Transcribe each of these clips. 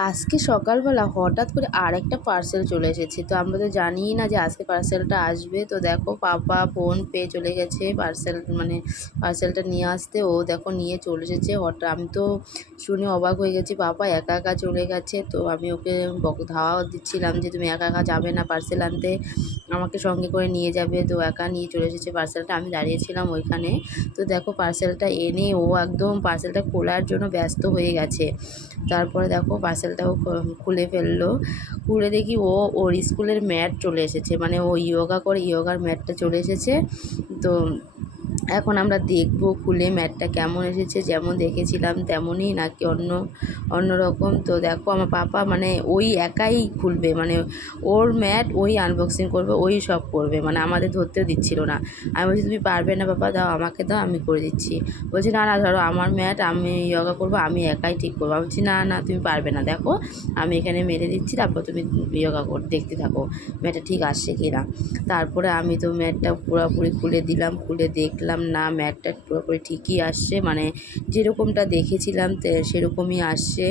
আজকে সকালবেলা হঠাৎ করে আর একটা পার্সেল চলে এসেছে। তো আমরা তো জানিই না যে আজকে পার্সেলটা আসবে। তো দেখো পাপা ফোন পেয়ে চলে গেছে পার্সেল মানে পার্সেলটা নিয়ে আসতে। ও দেখো নিয়ে চলে এসেছে। হঠাৎ আমি তো শুনে অবাক হয়ে গেছি, পাপা, একা একা চলে গেছে? তো আমি ওকে ধাওয়া দিচ্ছিলাম যে, তুমি একা একা যাবে না পার্সেল আনতে। আমাকে সঙ্গে করে নিয়ে যাবে। তো একা নিয়ে চলে এসেছে পার্সেলটা আমি দাঁড়িয়েছিলাম ওইখানে। তো দেখো পার্সেলটা এনে ও একদম পার্সেলটা খোলার জন্য ব্যস্ত হয়ে গেছে। তারপরে দেখো পার্সেলটাও খুলে ফেলল। খুলে দেখি ও, ওর স্কুলের ম্যাট চলে এসেছে। মানে ও ইয়োগা করে ইয়োগার ম্যাটটা চলে এসেছে। তো এখন আমরা দেখব খুলে ম্যাটটা কেমন এসেছে, যেমন দেখেছিলাম তেমনই নাকি অন্য অন্য রকম তো দেখো আমার পাপা মানে ওই একাই খুলবে মানে ওর ম্যাট ওই আনবক্সিং করবে, ওই সব করবে মানে আমাদের ধরতেও দিচ্ছিল না। আমি বলছি, তুমি পারবে না পাপা, দাও আমাকে দাও, আমি করে দিচ্ছি। বলছি, না না, ধরো আমার ম্যাট আমি ইয়োগা করব, আমি একাই ঠিক করব। আমি বলছি, না না, তুমি পারবে না। দেখো, আমি এখানে মেরে দিচ্ছি, তারপর তুমি ইয়োগা কর, দেখতে থাকো, ম্যাটটা ঠিক আসছে কি না তারপরে আমি তো ম্যাটটা পুরোপুরি খুলে দিলাম, খুলে দেখলাম না ম্যাটটা পুরোপুরি ঠিকই আসছে। মানে যেরকমটা দেখেছিলাম সেরকমই আসছে।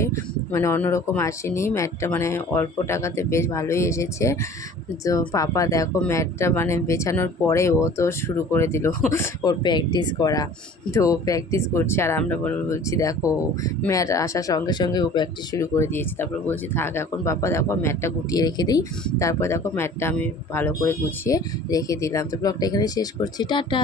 মানে অন্যরকম আসেনি। ম্যাটটা মানে অল্প টাকাতে বেশ ভালোই এসেছে। তো পাপা, দেখো ম্যাটটা মানে বেছানোর পরে ও তো শুরু করে দিল ওর প্র্যাকটিস করা। তো ও প্র্যাকটিস করছে আর আমরা বল- বলছি, দেখো, ম্যাট আসার সঙ্গে সঙ্গে ও প্র্যাকটিস শুরু করে দিয়েছে। তারপর বলছি, থাক, এখন পাপা, দেখো ম্যাটটা গুটিয়ে রেখে দিই। তারপর দেখো ম্যাটটা আমি ভালো করে গুছিয়ে রেখে দিলাম। তো ব্লগটা এখানে শেষ করছি। টাটা!